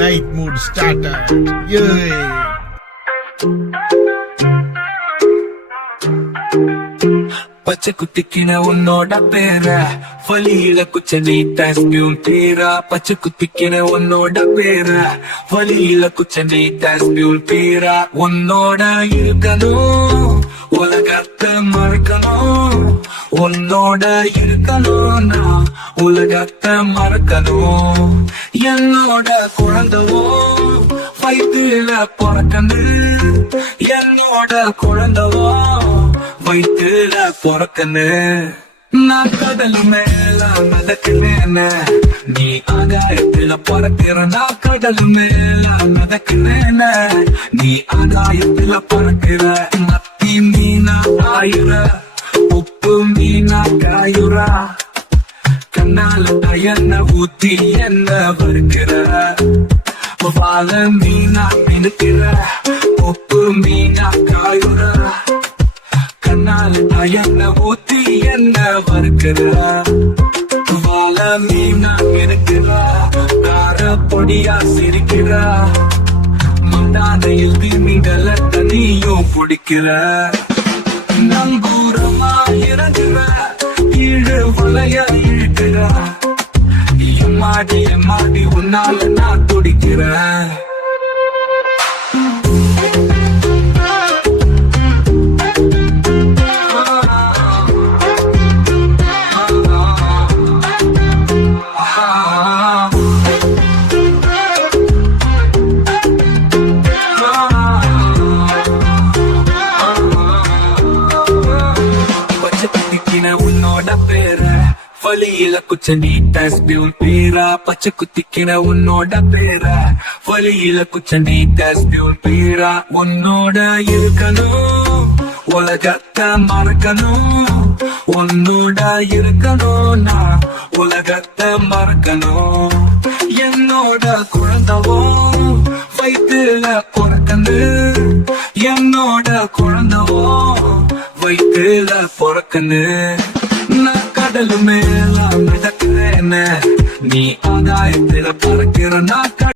night mood started. Yeah. பச்சை குத்திக்கின உன்னோட பேர வழியில குச்ச நீட்டாஸ் பியூன் பேரா பச்சை குத்திக்கின உன்னோட பேர வழியில குச்ச நீட்டாஸ் பியூன் பேரா உன்னோட இருக்கணும் உலகத்தை மறக்கணும் உன்னோட இருக்கணும் நான் உலகத்தை மறக்கணும் என்னோட குழந்தவோ வயிற்றுல பிறக்கணும் என்னோட குழந்தவோ வயிற்றுல பிறக்கணும் நான் கடல் மேல மிதக்குனேன்னு நீ ஆகாயத்துல பிறக்கிற நான் கடல் மேல மிதக்குனேன்னு நீ ஆகாயத்துல பிறக்கிற மத்தி மீனா ஆயுற உப்பு மீனா காயுறா கண்ணால என்ன ஊத்தி என்ன வறுக்கிற வாழ மீனா மினுக்கிற உப்பு மீனா காயுற கண்ணால என்ன ஊத்தி என்ன வறுக்கிற வாழ மீனா மினுக்கிற கார பொடியா சிரிக்கிற மண்டாதையில் மீன்கள தனியும் பிடிக்கிற நங்கூரமா இறங்குற கீழே வளைய இழுக்கிற எம்மாடி உன்னால நான் துடிக்கிறேன் உன்னோட பேர வழியில குச்ச நீட்டாஸ் பியூன் பேரா பச்சை குத்திக்கின உன்னோட பேர வழியில குச்ச நீட்டாஸ் பியூன் பேரா உன்னோட இருக்கணும் உலகத்தை மறக்கணும் உன்னோட இருக்கணும் நான் உலகத்தை மறக்கணும் என்னோட குழந்தவோ வயிற்றுல பிறக்கணும் என்னோட குழந்தவோ வயிற்றுல பிறக்கணும் நான் கடல் மேல மிதக்கிறேன்னு நீ ஆகாயத்துல பறக்கிற நான்